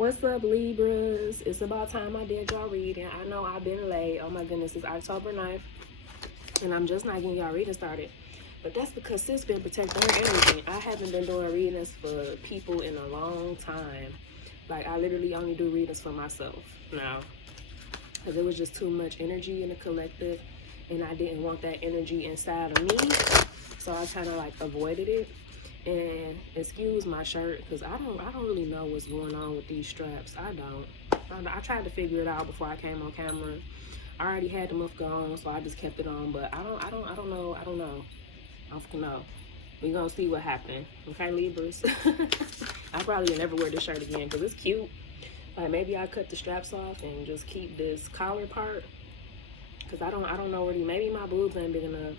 What's up, Libras? It's about time I did y'all reading. I know I've been late. Oh my goodness, it's October 9th, and I'm just not getting y'all reading started. But that's because sis been protecting her energy. I haven't been doing readings for people in a long time. Like, I literally only do readings for myself now, because it was just too much energy in the collective, and I didn't want that energy inside of me, so I kind of like avoided it. And excuse my shirt, because I don't really know what's going on with these straps. I tried to figure it out before I came on camera. I already had the muff on, so I just kept it on. But I don't know. I don't fucking know. We gonna see what happened. Okay, Libras. I probably will never wear this shirt again because it's cute. Like, maybe I cut the straps off and just keep this collar part. Cause I don't know really. Maybe my boobs ain't big enough.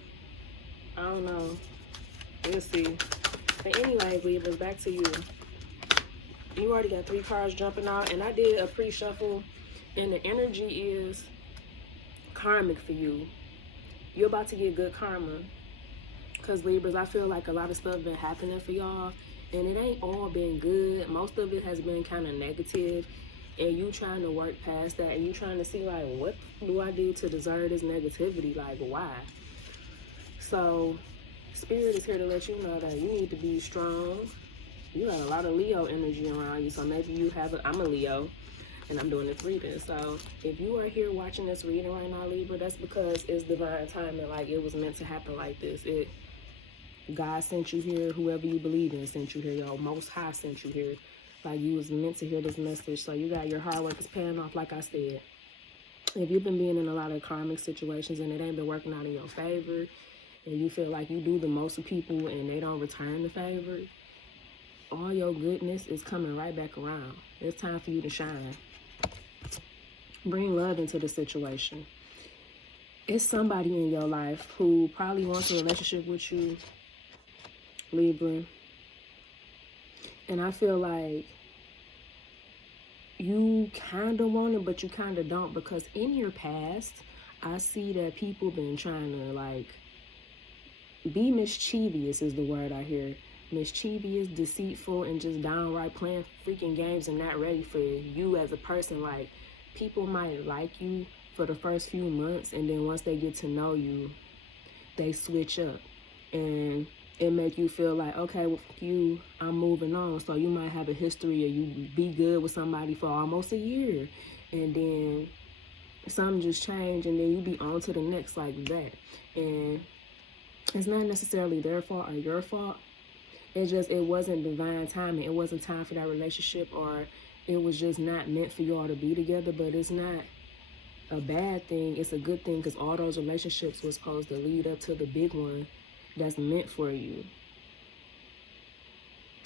I don't know. We'll see. But anyway, Libras, back to you. You already got 3 cards jumping out, and I did a pre-shuffle, and the energy is karmic for you. You're about to get good karma. Because, Libras, I feel like a lot of stuff been happening for y'all, and it ain't all been good. Most of it has been kind of negative, and you trying to work past that, and you trying to see, like, what do I do to deserve this negativity? Like, why? So Spirit is here to let you know that you need to be strong. You got a lot of Leo energy around you, so maybe you have I'm a Leo, and I'm doing this reading. So if you are here watching this reading right now, Libra, that's because it's divine timing. Like, it was meant to happen like this. God sent you here. Whoever you believe in sent you here. Your Most High sent you here. Like, you was meant to hear this message. So you got your hard work is paying off, like I said. If you've been being in a lot of karmic situations and it ain't been working out in your favor, and you feel like you do the most of people and they don't return the favor, all your goodness is coming right back around. It's time for you to shine. Bring love into the situation. It's somebody in your life who probably wants a relationship with you, Libra. And I feel like you kind of want it, but you kind of don't, because in your past, I see that people been trying to, like, be mischievous is the word I hear. Mischievous, deceitful, and just downright playing freaking games and not ready for you as a person. Like, people might like you for the first few months, and then once they get to know you, they switch up. And it make you feel like, okay, with you, I'm moving on. So you might have a history of you be good with somebody for almost a year, and then something just changed, and then you be on to the next like that. And it's not necessarily their fault or your fault. It's just, it wasn't divine timing. It wasn't time for that relationship, or it was just not meant for y'all to be together. But it's not a bad thing. It's a good thing, because all those relationships were supposed to lead up to the big one that's meant for you.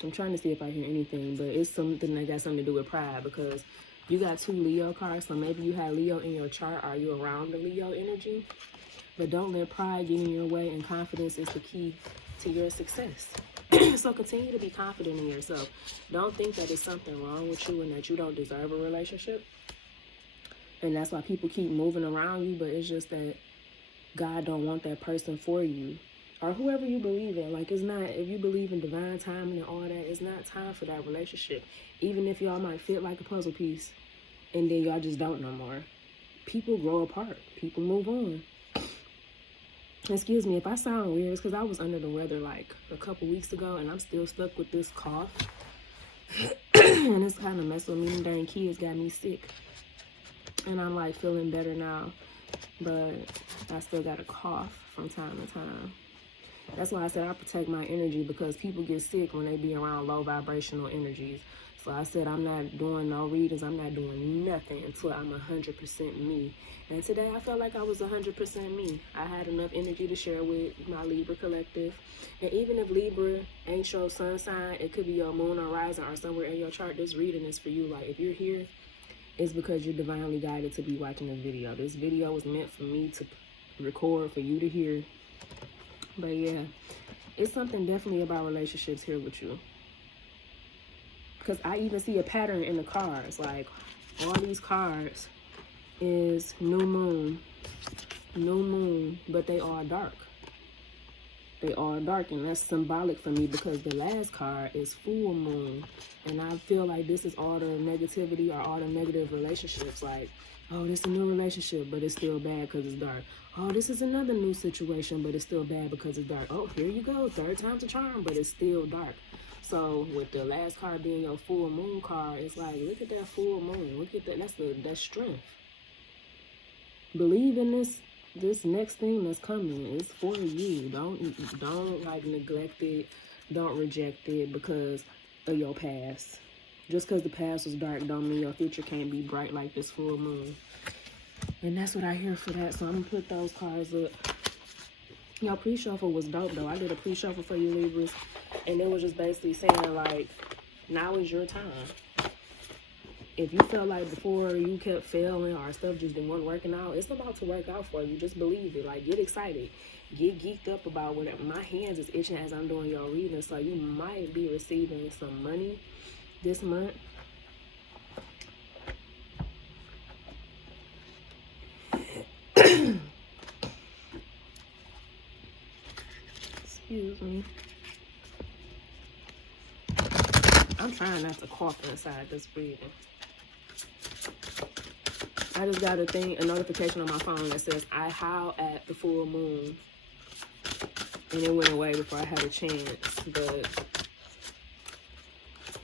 I'm trying to see if I hear anything, but it's something that got something to do with pride, because you got 2 Leo cards. So maybe you have Leo in your chart. Are you around the Leo energy? But don't let pride get in your way, and confidence is the key to your success. So continue to be confident in yourself. Don't think that it's something wrong with you and that you don't deserve a relationship. And that's why people keep moving around you, but it's just that God don't want that person for you. Or whoever you believe in. Like, it's not, if you believe in divine timing and all that, it's not time for that relationship. Even if y'all might fit like a puzzle piece, and then y'all just don't no more. People grow apart. People move on. Excuse me if I sound weird, it's because I was under the weather like a couple weeks ago, and I'm still stuck with this cough. And it's kind of messing with me. Dang kids got me sick. And I'm like feeling better now, but I still got a cough from time to time. That's why I said I protect my energy, because people get sick when they be around low vibrational energies. So I said I'm not doing no readings. I'm not doing nothing until I'm 100% me. And today I felt like I was 100% me. I had enough energy to share with my Libra collective. And even if Libra ain't your sun sign, it could be your moon or rising or somewhere in your chart. This reading is for you. Like, if you're here, it's because you're divinely guided to be watching this video. This video was meant for me to record, for you to hear. But yeah, it's something definitely about relationships here with you. Because I even see a pattern in the cards. Like, all these cards is new moon, but they are dark. They all dark, and that's symbolic for me because the last card is full moon. And I feel like this is all the negativity or all the negative relationships. Like, oh, this is a new relationship, but it's still bad because it's dark. Oh, this is another new situation, but it's still bad because it's dark. Oh, here you go, third time's a charm, but it's still dark. So with the last card being your full moon card, it's like, look at that full moon. Look at that. That's strength. Believe in this next thing that's coming. It's for you. Don't like neglect it. Don't reject it because of your past. Just because the past was dark don't mean your future can't be bright like this full moon. And that's what I hear for that. So I'm gonna put those cards up. Y'all, pre-shuffle was dope though. I did a pre-shuffle for you Libras, and it was just basically saying like, now is your time. If you felt like before you kept failing or stuff just wasn't working out, it's about to work out for you. Just believe it. Like, get excited. Get geeked up about whatever. My hands is itching as I'm doing your reading, so you might be receiving some money this month. Excuse me. I'm trying not to cough inside this reading. I just got a notification on my phone that says I howl at the full moon. And it went away before I had a chance. But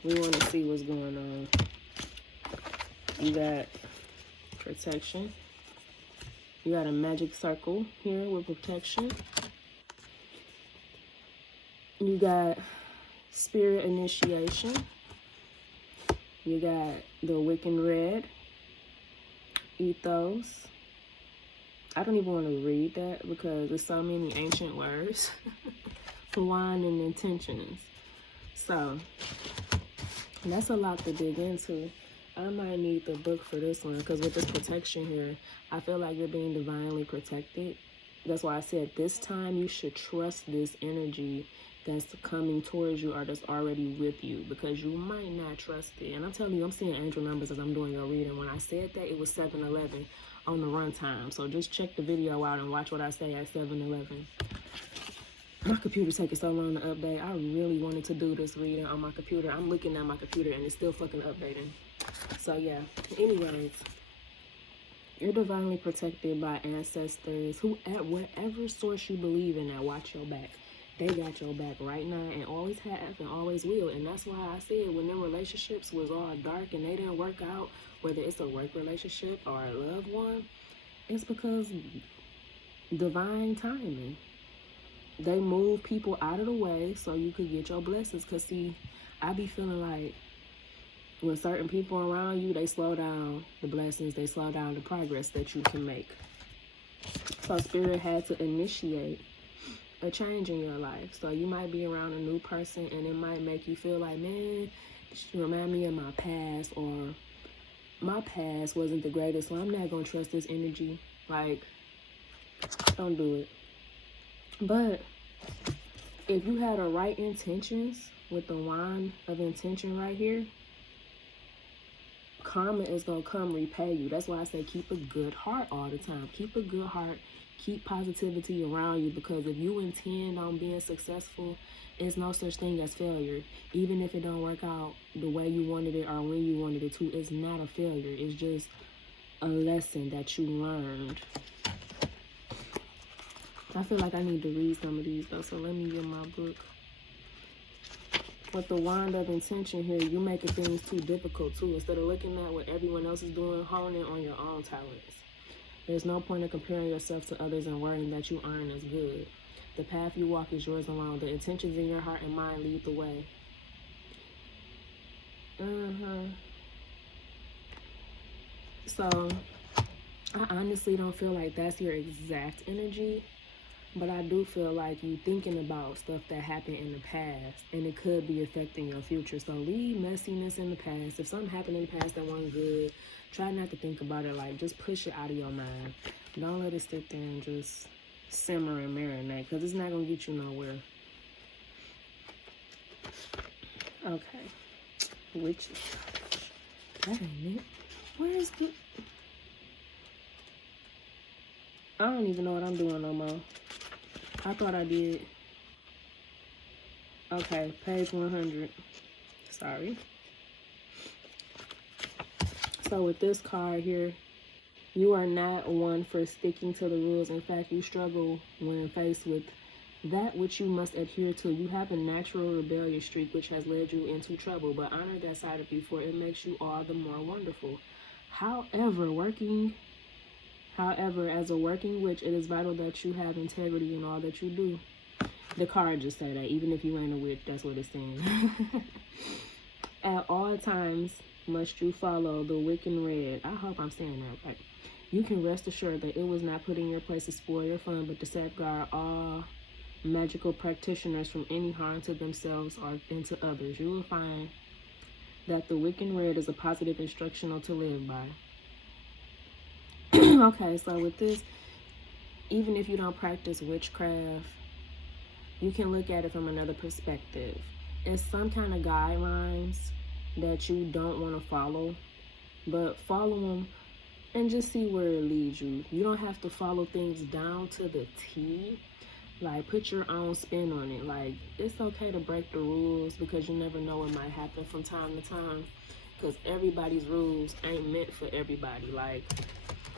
we want to see what's going on. You got protection. You got a magic circle here with protection. You got spirit initiation. You got the Wiccan red. Ethos. I don't even want to read that because there's so many ancient words. Wine and intentions. So that's a lot to dig into. I might need the book for this one because with this protection here, I feel like you're being divinely protected. That's why I said this time you should trust this energy that's coming towards you or that's already with you, because you might not trust it. And I'm telling you, I'm seeing angel numbers as I'm doing your reading. When I said that, it was 7-11 on the runtime. So just check the video out and watch what I say at 7-11. My computer's taking so long to update. I really wanted to do this reading on my computer. I'm looking at my computer and it's still fucking updating. So yeah, anyways, you're divinely protected by ancestors who, at whatever source you believe in, that watch your back. They got your back right now and always have and always will. And that's why I said when them relationships was all dark and they didn't work out, whether it's a work relationship or a loved one, it's because divine timing. They move people out of the way so you could get your blessings. Because see, I be feeling like when certain people around you, they slow down the blessings, they slow down the progress that you can make. So Spirit had to initiate a change in your life. So you might be around a new person and it might make you feel like, man, you remind me of my past, or my past wasn't the greatest, so I'm not going to trust this energy. Like, don't do it. But if you had the right intentions with the wand of intention right here, karma is going to come repay you. That's why I say keep a good heart all the time. Keep a good heart. Keep positivity around you, because if you intend on being successful, there's no such thing as failure. Even if it don't work out the way you wanted it or when you wanted it to, it's not a failure. It's just a lesson that you learned. I feel like I need to read some of these though, so let me get my book. With the wand of intention here, you making things too difficult too. Instead of looking at what everyone else is doing, hone in on your own talents. There's no point in comparing yourself to others and worrying that you aren't as good. The path you walk is yours alone. The intentions in your heart and mind lead the way. So, I honestly don't feel like that's your exact energy, but I do feel like you thinking about stuff that happened in the past, and it could be affecting your future. So leave messiness in the past. If something happened in the past that wasn't good, try not to think about it. Like, just push it out of your mind. Don't let it sit there and just simmer and marinate, because it's not going to get you nowhere. Okay. Witches. That ain't it. Where is the... I don't even know what I'm doing no more. I thought I did. Okay, page 100. Sorry. So with this card here, you are not one for sticking to the rules. In fact, you struggle when faced with that which you must adhere to. You have a natural rebellious streak which has led you into trouble, but honor that side of you, for it makes you all the more wonderful. However, as a working witch, it is vital that you have integrity in all that you do. The card just said that, even if you ain't a witch, that's what it's saying. At all times must you follow the wicked red. I hope I'm saying that right. You can rest assured that it was not put in your place to spoil your fun, but to safeguard all magical practitioners from any harm to themselves or into others. You will find that the wicked red is a positive instructional to live by. Okay, so with this, even if you don't practice witchcraft, you can look at it from another perspective. It's some kind of guidelines that you don't want to follow, but follow them and just see where it leads you. You don't have to follow things down to the T. Like, put your own spin on it. Like, it's okay to break the rules because you never know what might happen from time to time, because everybody's rules ain't meant for everybody. Like,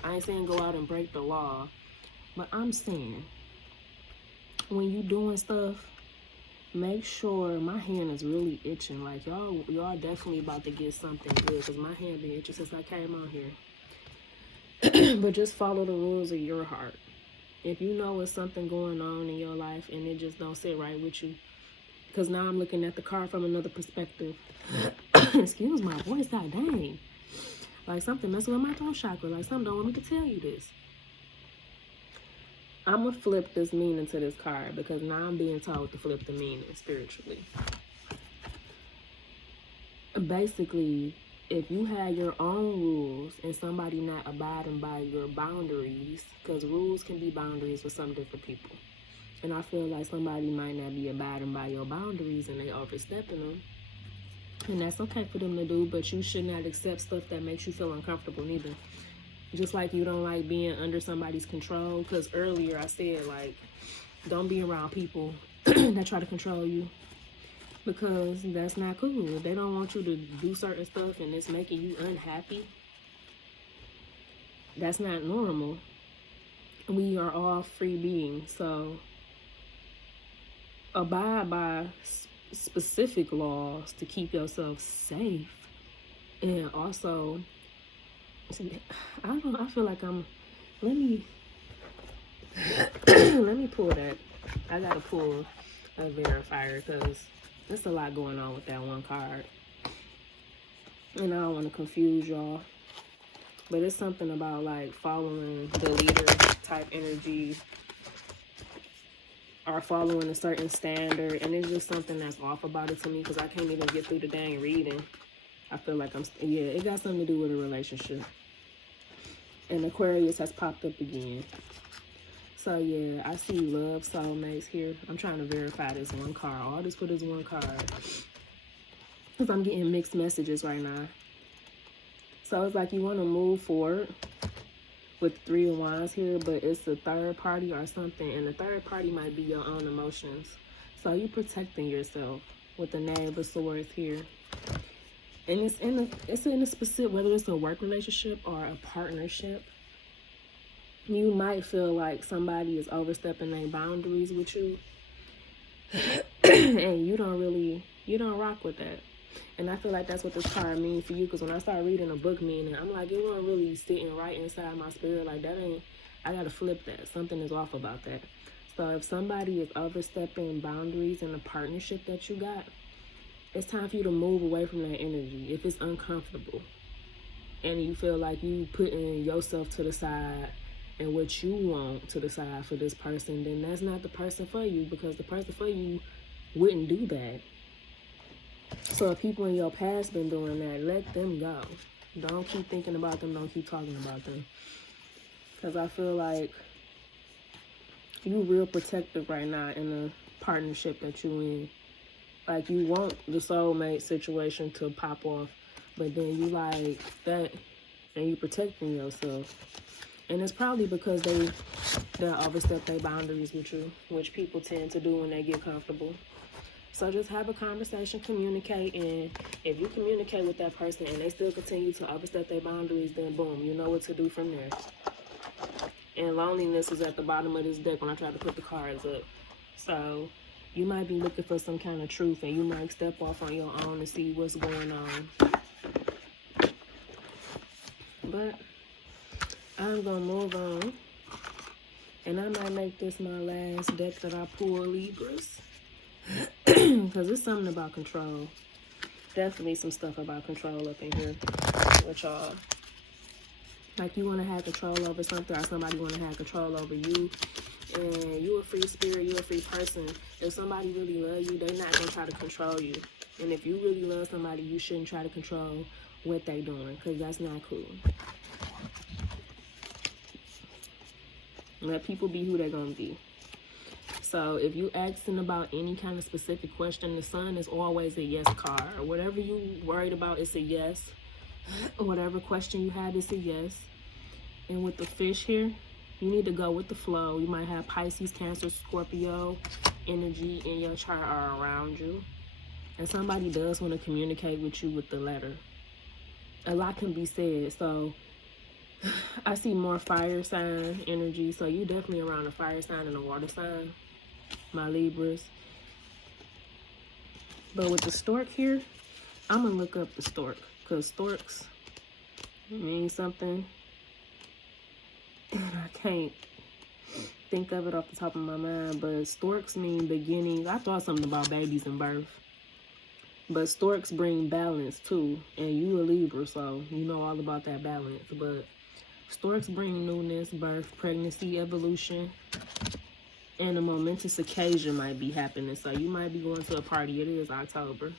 I ain't saying go out and break the law, but I'm saying when you doing stuff, make sure, my hand is really itching. Like, y'all definitely about to get something good, because my hand been itching since I came on here. But just follow the rules of your heart. If you know it's something going on in your life and it just don't sit right with you, because now I'm looking at the card from another perspective. Excuse my voice, god dang. Like, something messing with my throat chakra. Like, something don't want me to tell you this. I'm going to flip this meaning to this card, because now I'm being told to flip the meaning spiritually. Basically, if you had your own rules and somebody not abiding by your boundaries, because rules can be boundaries for some different people. And I feel like somebody might not be abiding by your boundaries and they overstepping them. And that's okay for them to do, but you should not accept stuff that makes you feel uncomfortable neither. Just like you don't like being under somebody's control, because earlier I said, like, don't be around people that try to control you, because that's not cool. If they don't want you to do certain stuff and it's making you unhappy, that's not normal. We are all free beings, so abide by specific laws to keep yourself safe. And also, I feel like let me pull that. I gotta pull a verifier, because there's a lot going on with that one card. And I don't want to confuse y'all. But it's something about, like, following the leader type energy or following a certain standard. And it's just something that's off about it to me, because I can't even get through the dang reading. I feel like it got something to do with a relationship. And Aquarius has popped up again. So yeah, I see love, soulmates here. I'm trying to verify this one card. All this for this one card, because I'm getting mixed messages right now. So it's like you want to move forward with 3 of Wands here, but it's a third party or something, and the third party might be your own emotions. So you're protecting yourself with the Knave of Swords here. And it's in a specific, whether it's a work relationship or a partnership, you might feel like somebody is overstepping their boundaries with you. And you don't rock with that. And I feel like that's what this card means for you, because when I start reading a book meaning, I'm like, it wasn't really sitting right inside my spirit. Like, that ain't, I gotta flip that. Something is off about that. So if somebody is overstepping boundaries in a partnership that you got, it's time for you to move away from that energy. If it's uncomfortable and you feel like you putting yourself to the side and what you want to the side for this person, then that's not the person for you, because the person for you wouldn't do that. So if people in your past been doing that, let them go. Don't keep thinking about them. Don't keep talking about them. Because I feel like you real protective right now in the partnership that you in. Like, you want the soulmate situation to pop off, but then you like that and you protecting yourself. And it's probably because they'll overstep their boundaries with you, which people tend to do when they get comfortable. So just have a conversation, communicate, and if you communicate with that person and they still continue to overstep their boundaries, then boom, you know what to do from there. And loneliness is at the bottom of this deck when I try to put the cards up. So you might be looking for some kind of truth, and you might step off on your own to see what's going on. But I'm going to move on. And I might make this my last deck that I pull, Libras. Because it's something about control. Definitely some stuff about control up in here with y'all. Like you want to have control over something, or somebody want to have control over you. And you a free spirit, you a free person. If somebody really loves you, they're not going to try to control you. And if you really love somebody, you shouldn't try to control what they doing, because that's not cool. Let people be who they're going to be. So if you asking about any kind of specific question, the sun is always a yes card. Whatever you worried about, it's a yes. Whatever question you have, it's a yes. And with the fish here, you need to go with the flow. You might have Pisces, Cancer, Scorpio energy in your chart or around you. And somebody does want to communicate with you with the letter. A lot can be said. So I see more fire sign energy. So you definitely around a fire sign and a water sign, my Libras. But with the stork here, I'm going to look up the stork. Because storks mean something. I can't think of it off the top of my mind, but storks mean beginning. I thought something about babies and birth, but storks bring balance too, and you a Libra, so you know all about that balance. But storks bring newness, birth, pregnancy, evolution, and a momentous occasion might be happening. So you might be going to a party. It is October.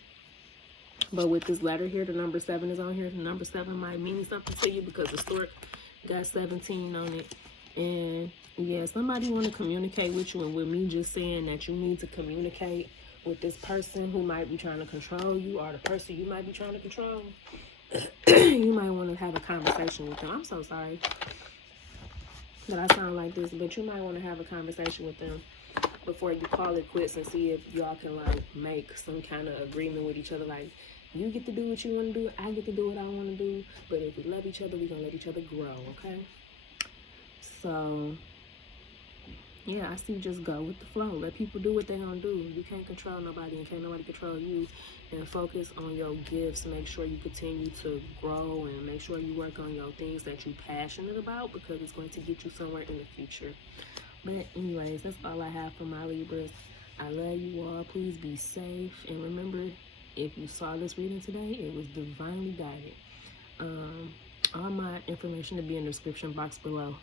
But with this letter here, the number 7 is on here. The number 7 might mean something to you because the stork got 17 on it. And yeah, somebody want to communicate with you, and with me just saying that you need to communicate with this person who might be trying to control you, or the person you might be trying to control, you might want to have a conversation with them. I'm so sorry that I sound like this, but you might want to have a conversation with them before you call it quits and see if y'all can like make some kind of agreement with each other. Like, you get to do what you want to do, I get to do what I want to do, but if we love each other, we're going to let each other grow, okay? So, yeah, I see just go with the flow. Let people do what they're going to do. You can't control nobody, and can't nobody control you. And focus on your gifts. Make sure you continue to grow, and make sure you work on your things that you're passionate about, because it's going to get you somewhere in the future. But anyways, that's all I have for my Libras. I love you all. Please be safe. And remember, if you saw this reading today, it was divinely guided. All my information will be in the description box below.